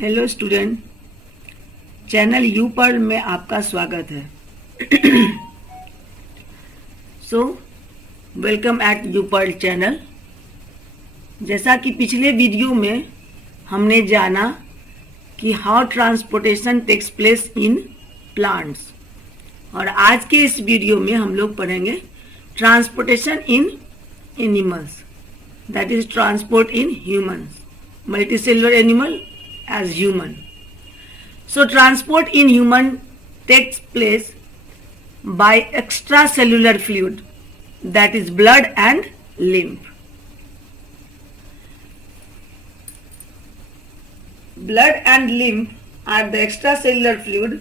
Hello student, channel U Pearl में आपका स्वागत है। So welcome at U Pearl channel. जैसा कि पिछले वीडियो में हमने जाना कि how transportation takes place in plants, और आज के इस वीडियो में हम लोग पढ़ेंगे transportation in animals, that is transport in humans, multicellular animal as human. So transport in human takes place by extracellular fluid, that is blood and lymph. Blood and lymph are the extracellular fluid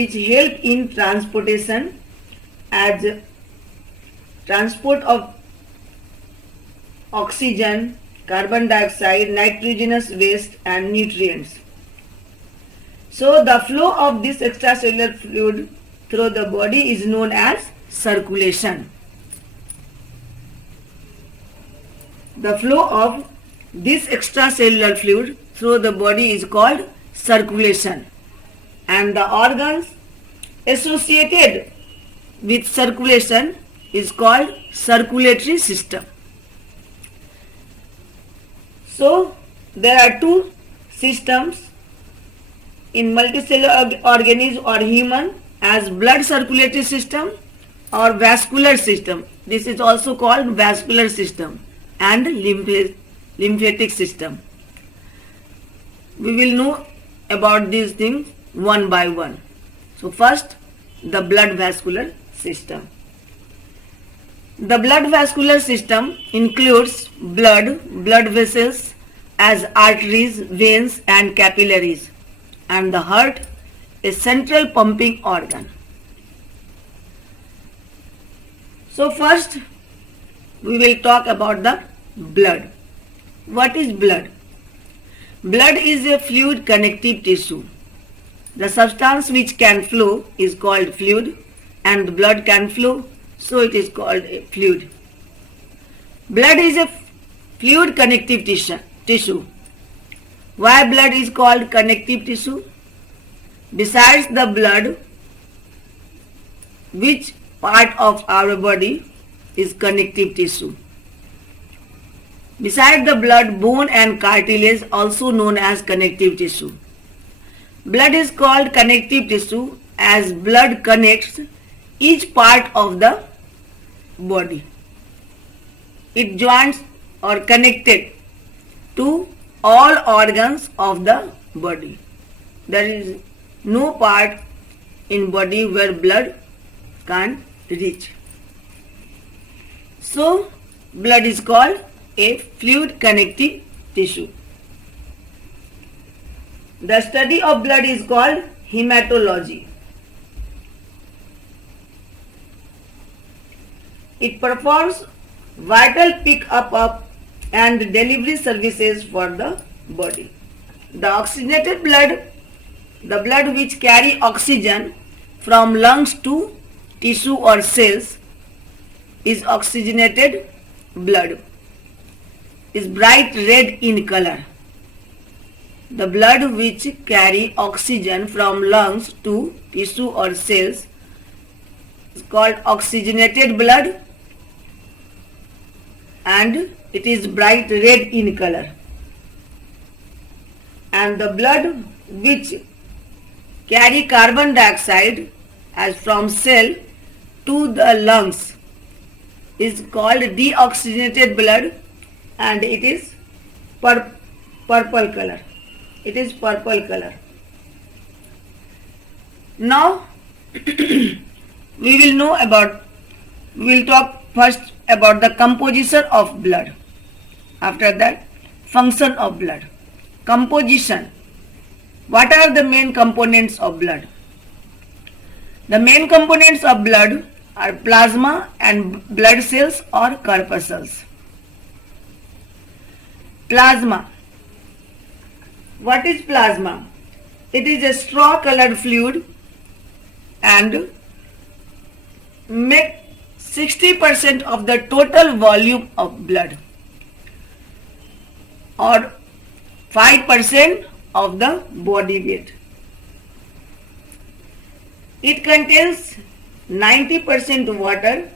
which help in transportation as transport of oxygen, carbon dioxide, nitrogenous waste and nutrients. So the flow of this extracellular fluid through the body is known as circulation. The flow of this extracellular fluid through the body is called circulation, and the organs associated with circulation is called circulatory system. So there are two systems in multicellular organism or human, as blood circulatory system or vascular system. This is also called vascular system and lymphatic system. We will know about these things one by one. So first, the blood vascular system. The blood vascular system includes blood vessels as arteries, veins and capillaries, and the heart is central pumping organ. So first we will talk about the blood. What is blood? Blood is a fluid connective tissue. The substance which can flow is called fluid, and blood can flow, so it is called a fluid. Blood is a fluid connective tissue. Why blood is called connective tissue? Besides the blood, which part of our body is connective tissue? Besides the blood, bone and cartilage also known as connective tissue. Blood is called connective tissue as blood connects each part of the body. It joins or connected to all organs of the body. There is no part in body where blood can't reach. So blood is called a fluid connective tissue. The study of blood is called hematology. It performs vital pick-up and delivery services for the body. The oxygenated blood, the blood which carry oxygen from lungs to tissue or cells, is oxygenated blood, is bright red in color. The blood which carry oxygen from lungs to tissue or cells is called oxygenated blood, and it is bright red in color. And the blood which carry carbon dioxide as from cell to the lungs is called deoxygenated blood, and it is purple color. It is purple color. Now we will talk first about the composition of blood. After that, function of blood. Composition. What are the main components of blood? The main components of blood are plasma and blood cells or corpuscles. Plasma. What is plasma? It is a straw colored fluid and make 60% of the total volume of blood, or 5% of the body weight. It contains 90% water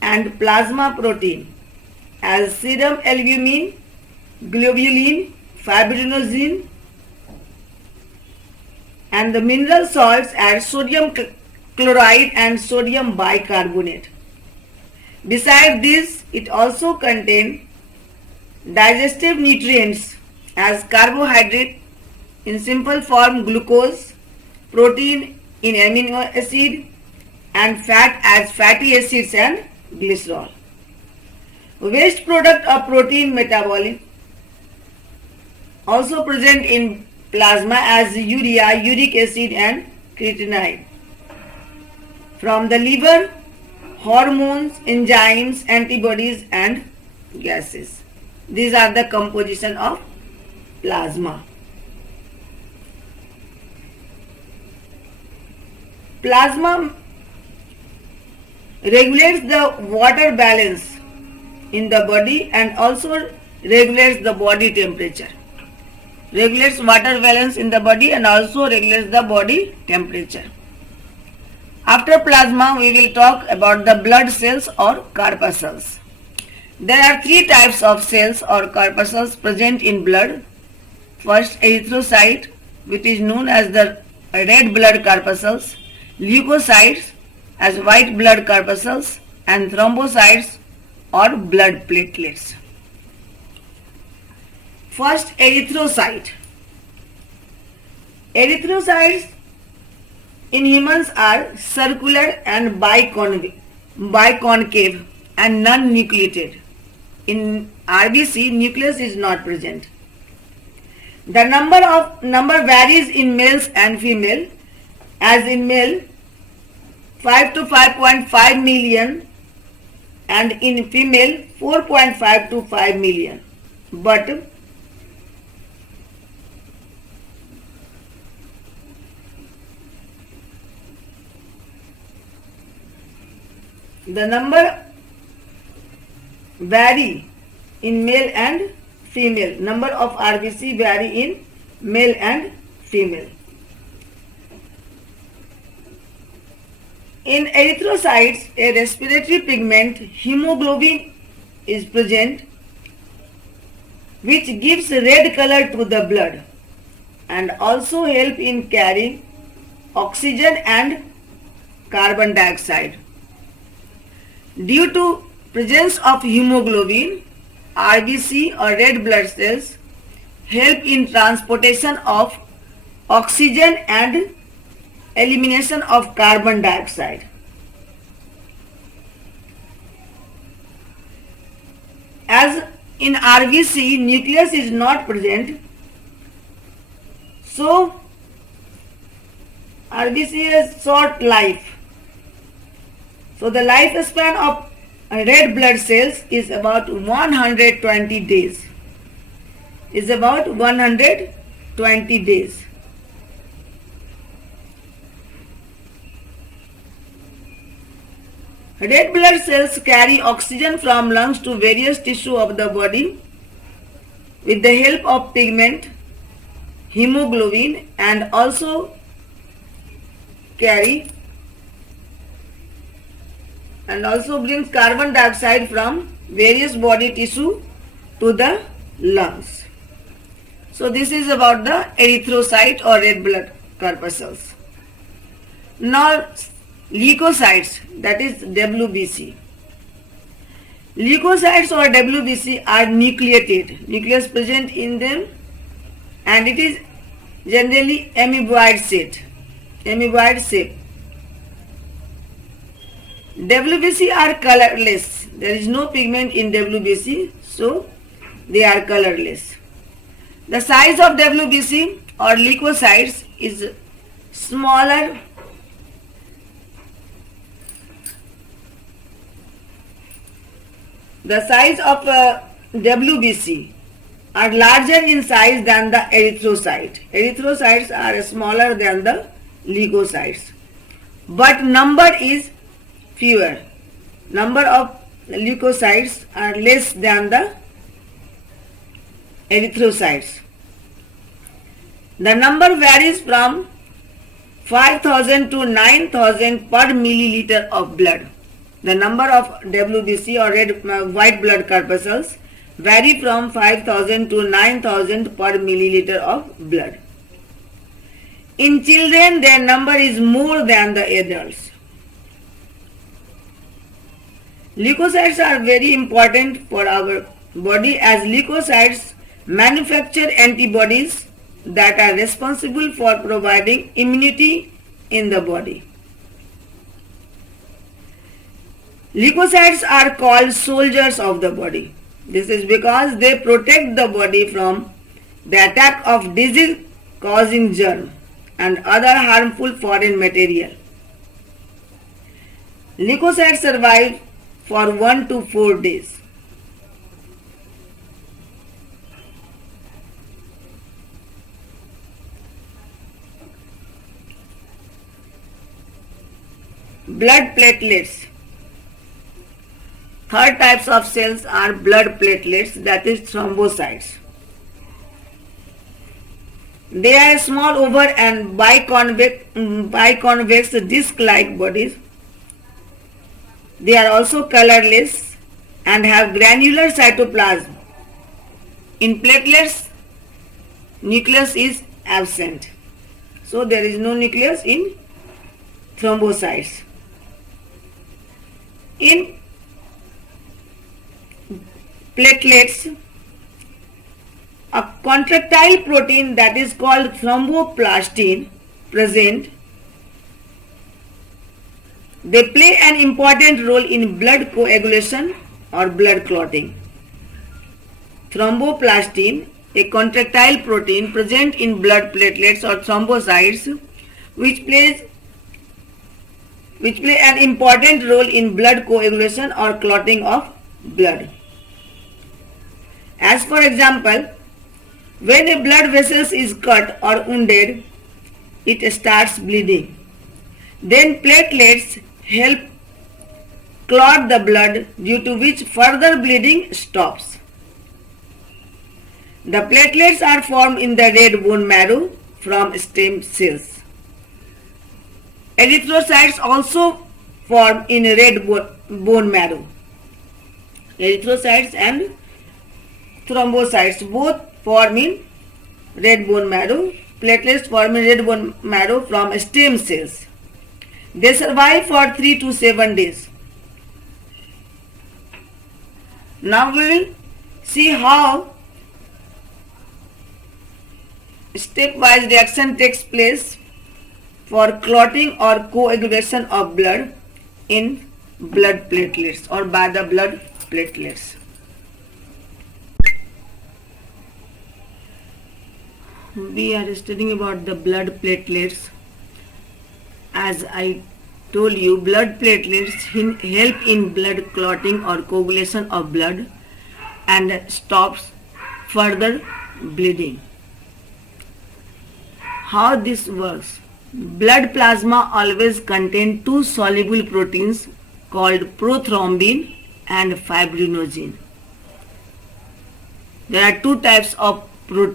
and plasma protein as serum albumin, globulin, fibrinogen, and the mineral salts are sodium chloride and sodium bicarbonate. Besides this, it also contains digestive nutrients as carbohydrate in simple form glucose, protein in amino acid, and fat as fatty acids and glycerol. Waste product of protein metabolism also present in plasma as urea, uric acid and creatinine. From the liver, hormones, enzymes, antibodies and gases. These are the composition of plasma. Plasma regulates the water balance in the body and also regulates the body temperature. Regulates water balance in the body and also regulates the body temperature. After plasma, we will talk about the blood cells or corpuscles. There are three types of cells or corpuscles present in blood. First, erythrocyte, which is known as the red blood corpuscles, leukocytes as white blood corpuscles, and thrombocytes or blood platelets. First, erythrocyte. Erythrocytes in humans are circular and biconcave and non-nucleated. In RBC, nucleus is not present. The number varies in males and female. As in male, 5 to 5.5 million, and in female, 4.5 to 5 million. But the number vary in male and female. Number of RBC vary in male and female. In erythrocytes, a respiratory pigment hemoglobin is present, which gives red color to the blood and also help in carrying oxygen and carbon dioxide. Due to presence of hemoglobin, RBC or red blood cells help in transportation of oxygen and elimination of carbon dioxide. As in RBC, nucleus is not present, so RBC has short life. So the lifespan of red blood cells is about 120 days. Is about 120 days. Red blood cells carry oxygen from lungs to various tissues of the body with the help of pigment, hemoglobin, and also brings carbon dioxide from various body tissue to the lungs. So this is about the erythrocyte or red blood corpuscles. Now leukocytes, that is WBC. Leukocytes or WBC are nucleated, nucleus present in them, and it is generally amoeboid shape. WBC are colorless. There is no pigment in WBC, so they are colorless. The size of WBC or leukocytes is smaller The size of WBC are larger in size than the erythrocyte. Erythrocytes are smaller than the leukocytes, but number is fewer. Number of leukocytes are less than the erythrocytes. The number varies from 5,000 to 9,000 per milliliter of blood. The number of WBC or white blood corpuscles vary from 5,000 to 9,000 per milliliter of blood. In children, their number is more than the adults. Leukocytes are very important for our body as leukocytes manufacture antibodies that are responsible for providing immunity in the body. Leukocytes are called soldiers of the body. This is because they protect the body from the attack of disease-causing germ and other harmful foreign material. Leukocytes survive for 1 to 4 days. Blood platelets. Third types of cells are blood platelets, that is thrombocytes. They are small oval and biconvex disc-like bodies. They are also colorless and have granular cytoplasm. In platelets, nucleus is absent. So there is no nucleus in thrombocytes. In platelets, a contractile protein that is called thromboplastin present. They play an important role in blood coagulation or blood clotting. Thromboplastin, a contractile protein present in blood platelets or thrombocytes, which play an important role in blood coagulation or clotting of blood. As for example, when a blood vessel is cut or wounded, it starts bleeding. Then platelets help clot the blood, due to which further bleeding stops. The platelets are formed in the red bone marrow from stem cells. Erythrocytes also form in red bone marrow. Erythrocytes and thrombocytes both form in red bone marrow. Platelets form in red bone marrow from stem cells. They survive for 3 to 7 days. Now we will see how stepwise reaction takes place for clotting or coagulation of blood in blood platelets or by the blood platelets. We are studying about the blood platelets. As I told you, blood platelets help in blood clotting or coagulation of blood and stops further bleeding. How this works? Blood plasma always contains two soluble proteins called prothrombin and fibrinogen. There are two types of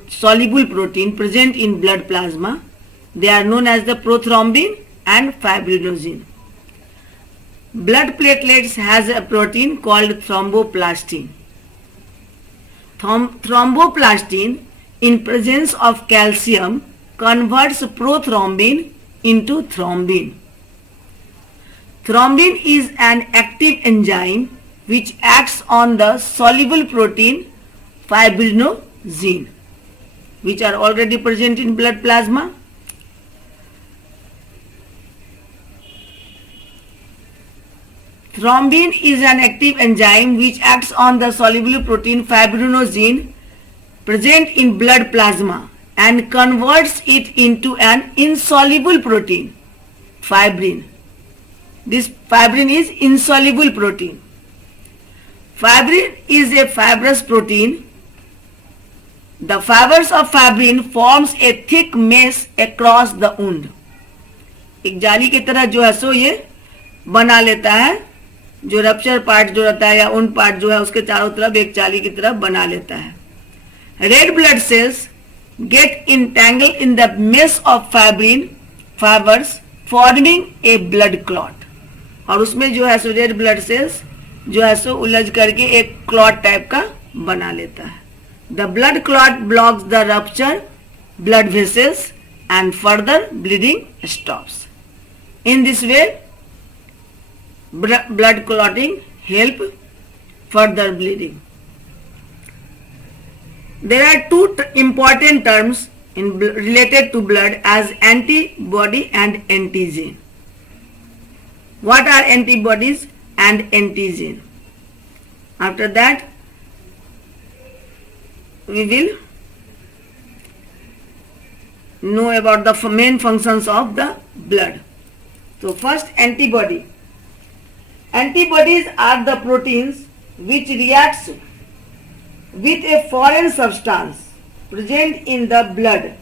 soluble protein present in blood plasma. They are known as the prothrombin and fibrinogen. Blood platelets has a protein called thromboplastin. Thromboplastin, in presence of calcium, converts prothrombin into thrombin. Thrombin is an active enzyme which acts on the soluble protein fibrinogen, which are already present in blood plasma. Thrombin is an active enzyme which acts on the soluble protein fibrinogen present in blood plasma and converts it into an insoluble protein, fibrin. This fibrin is insoluble protein. Fibrin is a fibrous protein. The fibers of fibrin forms a thick mesh across the wound. एक जाली की तरह जो है सो ये बना लेता है, जो रप्चर पार्ट जो रहता है या उन पार्ट जो है उसके चारों तरफ एक जाली की तरह बना लेता है. Red blood sales get entangled in the mesh of fibers forming a blood clot. और उसमें जो है सो रेड ब्लड सेल्स जो है सो उलझ करके एक क्लॉट टाइप का बना लेता है. The blood clot blocks the rupture blood vessels and further bleeding stops. In this way, blood clotting help further bleeding. There are two important terms related to blood as antibody and antigen. What are antibodies and antigen? After that, we will know about the main functions of the blood. So first, antibody. Antibodies are the proteins which reacts with a foreign substance present in the blood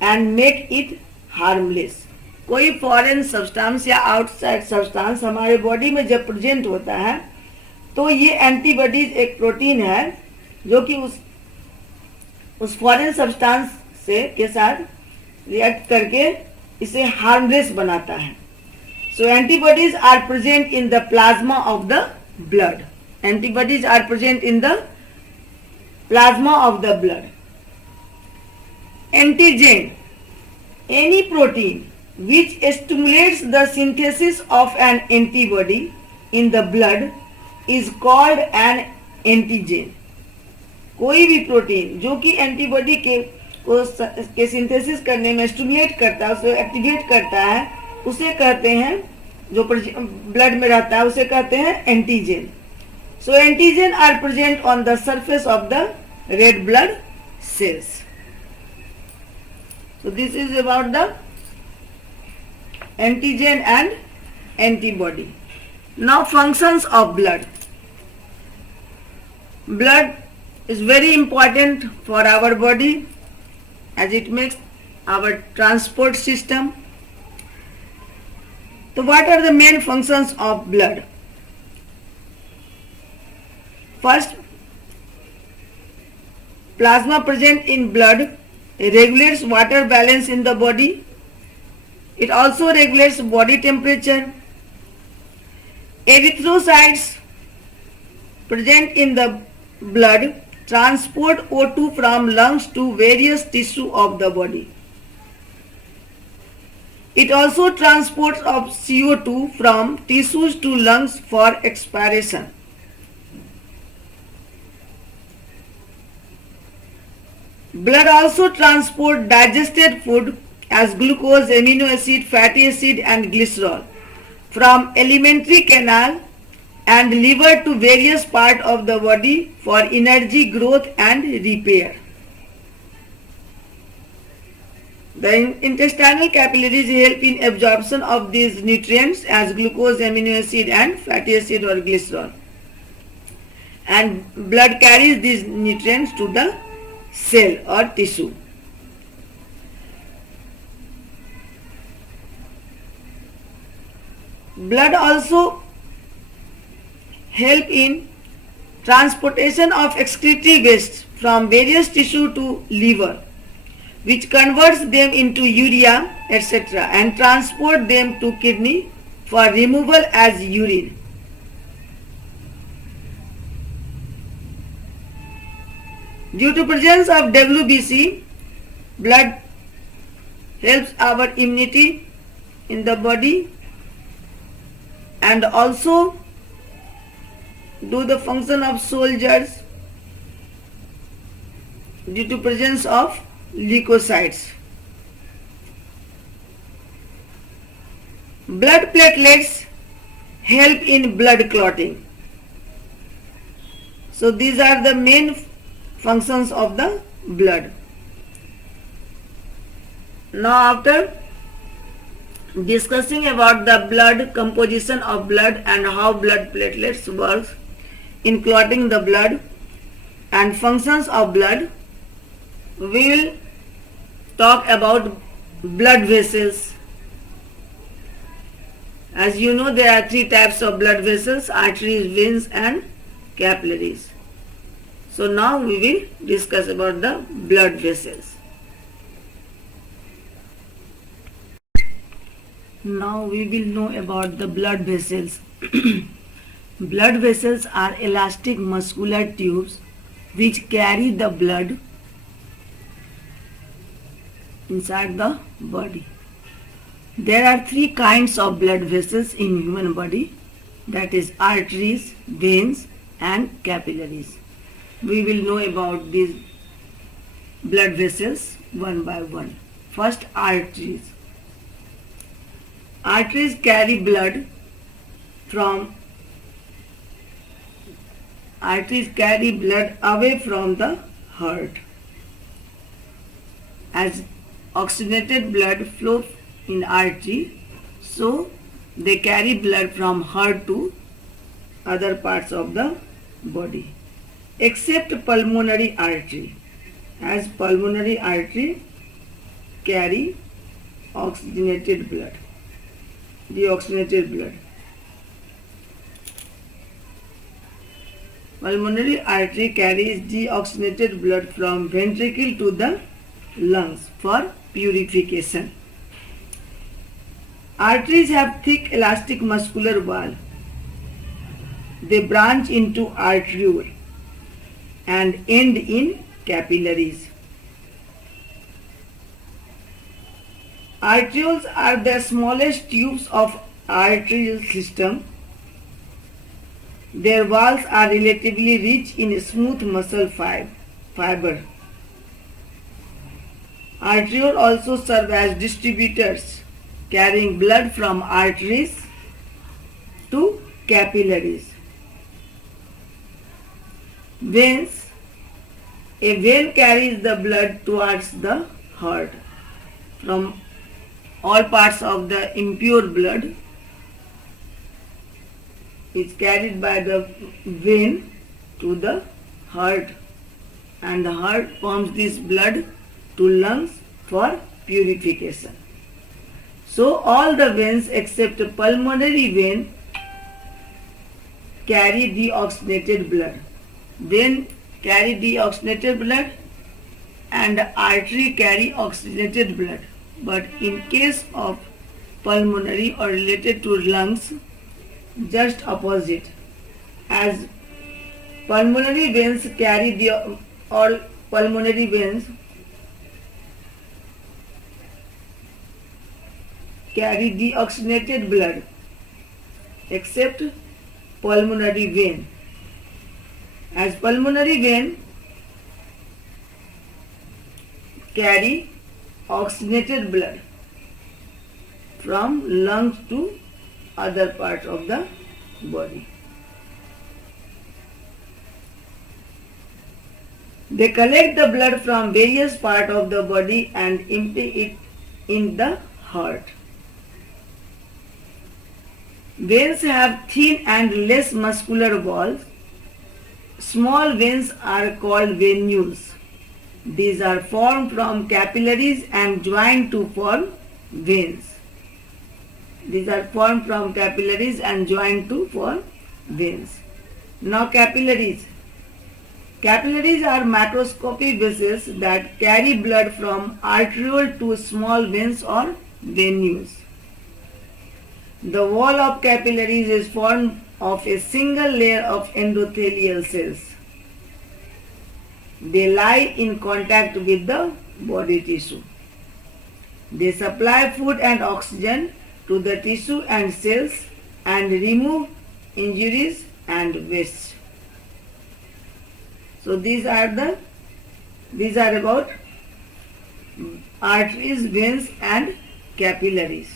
and make it harmless. कोई foreign substance या outside substance हमारे body में जब present होता है तो ये antibodies एक प्रोटीन है जो कि उस फॉरेन सब्सटेंस से के साथ रिएक्ट करके इसे हार्मलेस बनाता है. So antibodies are present in the plasma of the blood. Antibodies are present in the plasma of the blood. Antigen, any protein which stimulates the synthesis of an antibody in the blood is called an antigen. कोई भी protein जो कि antibody के synthesis करने में stimulate करता है, उसे एक्टिवेट करता है, उसे कहते हैं, जो ब्लड में रहता है उसे कहते हैं antigen. So antigen are present on the surface of the red blood cells. So this is about the antigen and antibody. Now functions of blood. Blood is very important for our body as it makes our transport system. So what are the main functions of blood? First, plasma present in blood regulates water balance in the body. It also regulates body temperature. Erythrocytes present in the blood transport O2 from lungs to various tissue of the body. It also transports of CO2 from tissues to lungs for expiration. Blood also transport digested food as glucose, amino acid, fatty acid and glycerol from alimentary canal and liver to various parts of the body for energy, growth and repair. The intestinal capillaries help in absorption of these nutrients as glucose, amino acid and fatty acid or glycerol. And blood carries these nutrients to the cell or tissue. Blood also help in transportation of excretory waste from various tissue to liver, which converts them into urea, etc. and transport them to kidney for removal as urine. Due to presence of WBC, blood helps our immunity in the body and also do the function of soldiers due to presence of leukocytes. Blood platelets help in blood clotting. So these are the main functions of the blood. Now after discussing about the blood, composition of blood and how blood platelets works in clotting the blood and functions of blood, we will talk about blood vessels. As you know, there are three types of blood vessels: arteries, veins and capillaries. So now we will discuss about the blood vessels. Now we will know about the blood vessels. Blood vessels are elastic muscular tubes which carry the blood inside the body. There are three kinds of blood vessels in human body, that is arteries, veins and capillaries. We will know about these blood vessels one by one. First, arteries. Arteries carry blood from away from the heart. As oxygenated blood flows in artery, so they carry blood from heart to other parts of the body, except pulmonary artery, as pulmonary artery carry oxygenated blood, deoxygenated blood. Pulmonary artery carries deoxygenated blood from ventricle to the lungs for purification. Arteries have thick elastic muscular wall. They branch into arteriole and end in capillaries. Arterioles are the smallest tubes of arterial system. Their walls are relatively rich in smooth muscle fiber. Arterioles also serve as distributors, carrying blood from arteries to capillaries. Veins. A vein carries the blood towards the heart. From all parts of the impure blood is carried by the vein to the heart, and the heart pumps this blood to lungs for purification. So all the veins except the pulmonary vein carry deoxygenated blood. Vein carry deoxygenated blood and artery carry oxygenated blood. But in case of pulmonary or related to lungs, just opposite. As pulmonary veins carry all pulmonary veins carry deoxygenated blood except pulmonary vein. As pulmonary vein carry oxygenated blood from lungs to other parts of the body. They collect the blood from various parts of the body and empty it in the heart. Veins have thin and less muscular walls. Small veins are called venules. These are formed from capillaries and joined to form veins. These are formed from capillaries and joined to form veins. Now capillaries. Capillaries are macroscopic vessels that carry blood from arteriole to small veins or venules. The wall of capillaries is formed of a single layer of endothelial cells. They lie in contact with the body tissue. They supply food and oxygen to the tissue and cells and remove injuries and waste. So these are about arteries, veins and capillaries.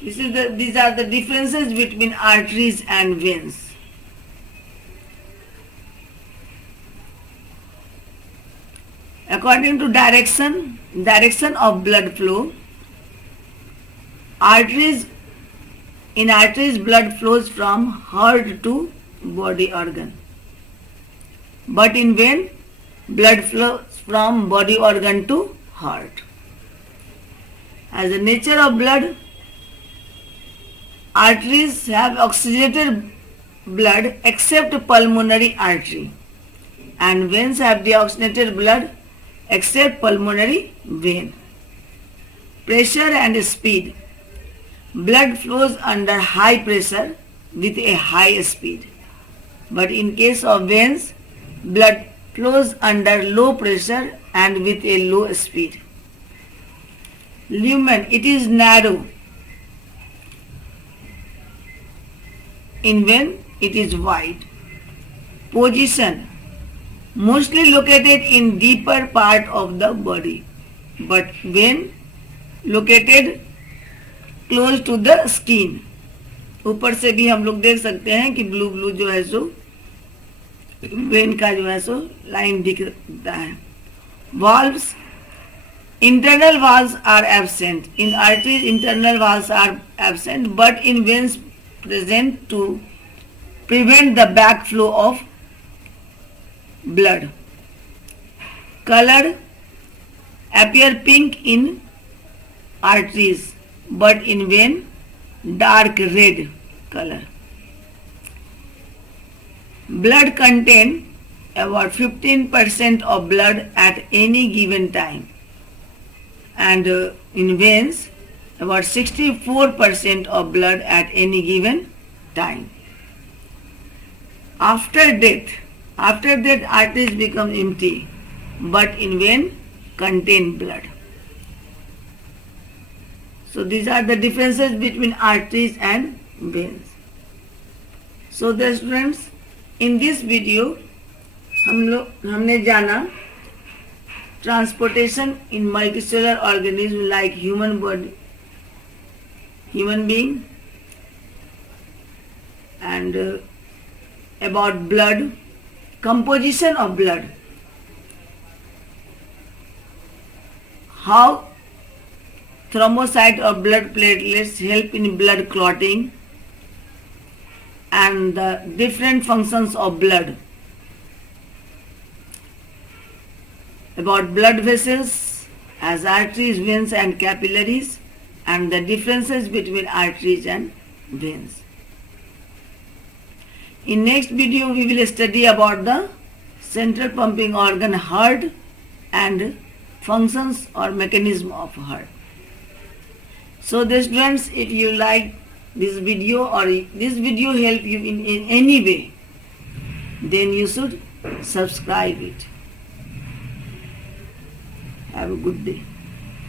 These are the differences between arteries and veins. According to direction of blood flow, in arteries blood flows from heart to body organ. But in vein, blood flows from body organ to heart. As the nature of blood, arteries have oxygenated blood except pulmonary artery, and veins have deoxygenated blood except pulmonary vein. Pressure and speed. blood flows under high pressure with a high speed. But in case of veins, blood flows under low pressure and with a low speed. Lumen, it is narrow. In vein, it is wide. Position, mostly located in deeper part of the body, but vein located close to the skin. ऊपर से भी हम लोग देख सकते हैं कि blue blue जो है सो वेन का जो है सो लाइन दिखता है. Valves, internal valves are absent. In arteries, internal valves are absent, but in veins present to prevent the backflow of blood. Color, appear pink in arteries, but in vein dark red color. Blood contain about 15% of blood at any given time, and in veins about 64% of blood at any given time. After death arteries become empty, but in vein contain blood. So these are the differences between arteries and veins. So the students, in this video हमने जाना transportation in multicellular organism like human body, human being, and about blood, composition of blood, how thrombocyte or blood platelets help in blood clotting, and the different functions of blood, about blood vessels as arteries, veins and capillaries, and the differences between arteries and veins. In next video we will study about the central pumping organ heart and functions or mechanism of heart. So the students, if you like this video or this video help you in any way, then you should subscribe it. Have a good day.